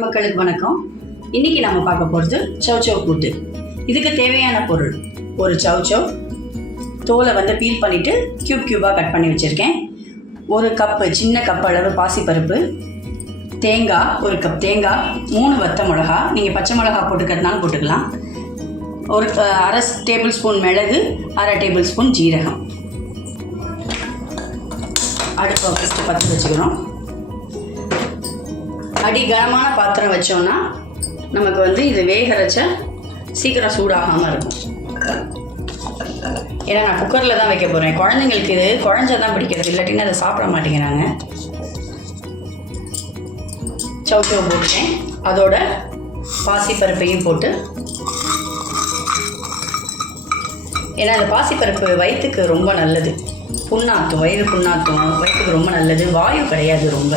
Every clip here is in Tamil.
தமிழ் மக்களுக்கு வணக்கம். இன்னைக்கு நம்ம பார்க்க போகிறது சௌ சௌ கூட்டு. இதுக்கு தேவையான பொருள் ஒரு சௌ தோலை பீல் பண்ணிவிட்டு க்யூபாக கட் பண்ணி வச்சுருக்கேன். ஒரு கப்பு சின்ன கப் அளவு பாசிப்பருப்பு, தேங்காய் ஒரு கப் தேங்காய், 3 வத்த மிளகா, நீங்கள் பச்சை மிளகா போட்டுக்கிறதுனாலும் போட்டுக்கலாம், ஒரு அரை டேபிள் ஸ்பூன் மிளகு, அரை டேபிள் ஸ்பூன் ஜீரகம். அடுப்பை ஃபஸ்ட்டு பற்ற வச்சுக்கிறோம். கனமான பாத்திரம் வச்சோன்னா நமக்கு இது வேகரைச்ச சீக்கிரம் சூடாகாமல் இருக்கும். ஏன்னா நான் குக்கரில் தான் வைக்க போகிறேன். குழந்தைங்களுக்கு இது குழஞ்சா தான் பிடிக்கிறது, இல்லாட்டின்னா அதை சாப்பிட மாட்டேங்கிறாங்க. சௌ போட்டேன், அதோட பாசிப்பருப்பையும் போட்டு, ஏன்னா அந்த பாசிப்பருப்பு வயிற்றுக்கு ரொம்ப நல்லது, புண்ணாத்தும், வயிறு புண்ணாத்தும், வயிற்றுக்கு ரொம்ப நல்லது, வாயு கிடையாது. ரொம்ப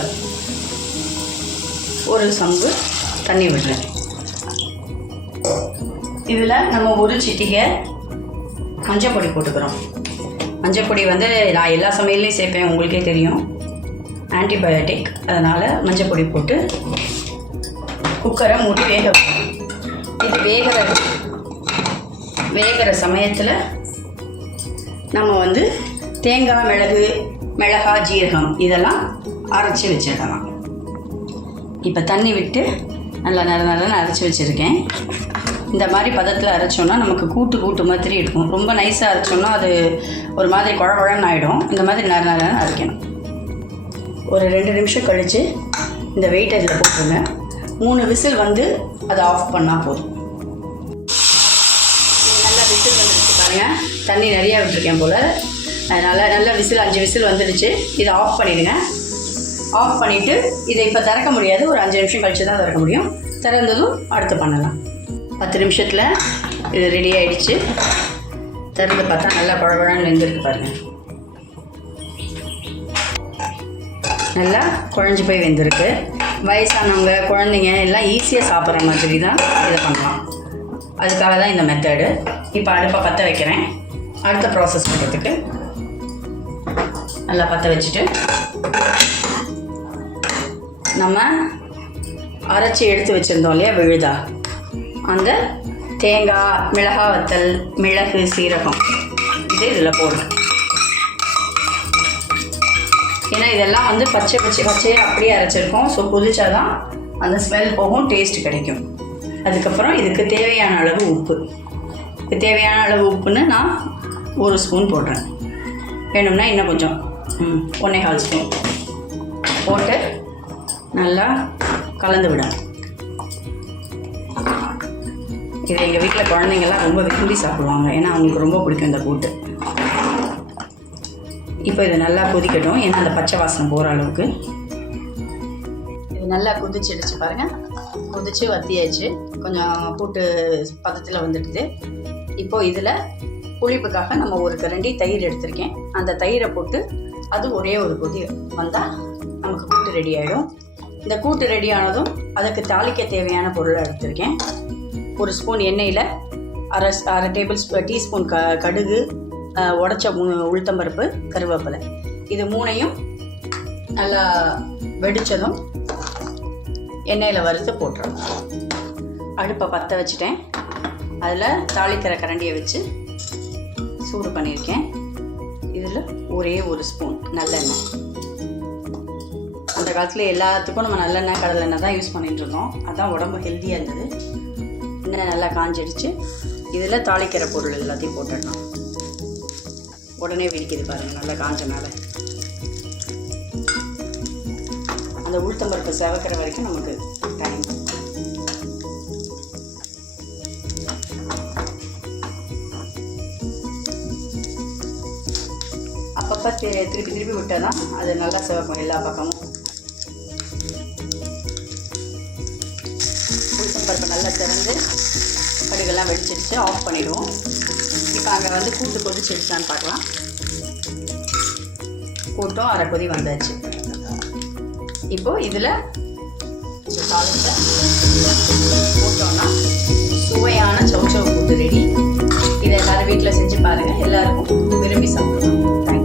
ஒரு சம்பு தண்ணி விடுறேன். இதில் நம்ம ஒரு சிட்டிகை மஞ்சள் பொடி போட்டுக்கிறோம். மஞ்சள் பொடி நான் எல்லா சமையல்லையும் சேர்ப்பேன், உங்களுக்கே தெரியும், ஆன்டிபயோட்டிக். அதனால் மஞ்சள் பொடி போட்டு குக்கரை மூடி வேக வைக்கணும். இது வேகிற சமயத்தில் நம்ம தேங்காய், மிளகாய், ஜீரகம் இதெல்லாம் அரைச்சி வச்சிடலாம். இப்போ தண்ணி விட்டு நல்லா நல்லா அரைச்சி வச்சுருக்கேன். இந்த மாதிரி பதத்தில் அரைச்சோன்னா நமக்கு கூட்டு மாதிரி இருக்கும். ரொம்ப நைஸாக அரைச்சோன்னா அது ஒரு மாதிரி குழன்னு ஆகிடும். இந்த மாதிரி நல்லா அரைக்கணும். ஒரு 2 நிமிஷம் கழித்து இந்த வெயிட் அதில் போட்டுருங்க. 3 விசில் அதை ஆஃப் பண்ணால் போதும். நல்லா விசில் வந்துடுச்சு பாருங்கள். தண்ணி நிறையா விட்டுருக்கேன் போல், அதனால் நல்லா விசில் 5 விசில் வந்துடுச்சு. இதை ஆஃப் பண்ணிடுங்க. ஆஃப் பண்ணிவிட்டு இதை இப்போ திறக்க முடியாது, ஒரு 5 நிமிஷம் கழித்து தான் திறக்க முடியும். திறந்ததும் அடுத்து பண்ணலாம். 10 நிமிஷத்தில் இது ரெடி ஆகிடுச்சு. திறந்து பார்த்தா நல்லா குழன்னு வெந்திருக்கு பாருங்கள். நல்லா குழஞ்சி போய் வெந்திருக்கு. வயசானவங்க, குழந்தைங்க எல்லாம் ஈஸியாக சாப்பிட்ற மாதிரி தான் இதை பண்ணலாம். அதுக்காக தான் இந்த மெத்தடு. இப்போ அடுப்பை பற்ற வைக்கிறேன். அடுத்த ப்ராசஸ் பண்ணுறதுக்கு நல்லா பற்ற வச்சுட்டு நம்ம அரைச்சி எடுத்து வச்சுருந்தோம் இல்லையா விழுதா, அந்த தேங்காய், மிளகாய் வத்தல், மிளகு, சீரகம் இது இதில் போடுறேன். ஏன்னா இதெல்லாம் பச்சையை அப்படியே அரைச்சிருக்கோம். ஸோ கொதிச்சாதான் அந்த ஸ்மெல் போகும், டேஸ்ட் கிடைக்கும். அதுக்கப்புறம் இதுக்கு தேவையான அளவு உப்பு. இதுக்கு தேவையான அளவு உப்புன்னு நான் 1 ஸ்பூன் போடுறேன். வேணும்னா இன்னும் கொஞ்சம் 1.25 ஸ்பூன் போட்டு நல்லா கலந்து விடணும். இது எங்கள் வீட்டில் குழந்தைங்கள்லாம் ரொம்ப விரும்பி சாப்பிடுவாங்க, ஏன்னா அவங்களுக்கு ரொம்ப பிடிக்கும் இந்த கூட்டு. இப்போ இது நல்லா கொதிக்கட்டும், ஏன்னா அந்த பச்சை வாசனை போகிற அளவுக்கு. இது நல்லா கொதிச்சிடுச்சு பாருங்கள். கொதிச்சு வத்தியாச்சு, கொஞ்சம் கூட்டு பதத்தில் வந்துடுது. இப்போது இதில் புளிப்புக்காக நம்ம ஒரு கரண்டி தயிர் எடுத்திருக்கேன். அந்த தயிரை போட்டு அது ஒரே ஒரு கொதி வந்தால் நமக்கு கூட்டு ரெடி ஆகிடும். இந்த கூட்டு ரெடி ஆனதும் அதுக்கு தாளிக்க தேவையான பொருளை எடுத்திருக்கேன். 1 ஸ்பூன் எண்ணெயில் அரை டீஸ்பூன் கடுகு, உடைச்ச உளுத்தம்பருப்பு, கருவேப்பிலை, இது 3ஐயும் நல்லா வெடித்ததும் எண்ணெயில் வறுத்து போட்டுறோம். அடுப்பை பற்ற வச்சுட்டேன். அதில் தாளிக்கிற கரண்டியை வச்சு சூடு பண்ணியிருக்கேன். இதில் ஒரே 1 ஸ்பூன் நல்லெண்ணெய். அந்த காலத்தில் எல்லாத்துக்கும் நம்ம நல்லெண்ணெய், கடலெண்ணெய் தான் யூஸ் பண்ணிட்டு இருந்தோம். அதுதான் உடம்பு ஹெல்த்தியாக இருந்தது. எண்ணெய் நல்லா காஞ்சிடுச்சு. இதில் தாளிக்கிற பொருள் எல்லாத்தையும் போட்டுடலாம். உடனே வெடிக்குது பாருங்கள், நல்லா காஞ்சனால. அந்த உளுத்தம்பருப்பு செவக்கிற வரைக்கும் நமக்கு டைம். அப்பப்போ திருப்பி விட்டால் தான் அது நல்லா சிவக்கும் எல்லா பக்கமும். உளுத்தம்பருப்பு நல்லா திறந்து கடுகெல்லாம் வெடிச்சிடுச்சு. ஆஃப் பண்ணிவிடுவோம். இப்போ அங்கே கூட்டு கொதிச்சிடுச்சான்னு பார்க்கலாம். கூட்டும் அரை கொதி வந்தாச்சு. இப்போது இதில் தாளிச்சை போட்டோன்னா சுவையான சௌ கூட்டு ரெடி. இதை எல்லோரும் வீட்டில் செஞ்சு பாருங்கள். எல்லாருக்கும் விரும்பி சாப்பிடலாம். தேங்க்யூ.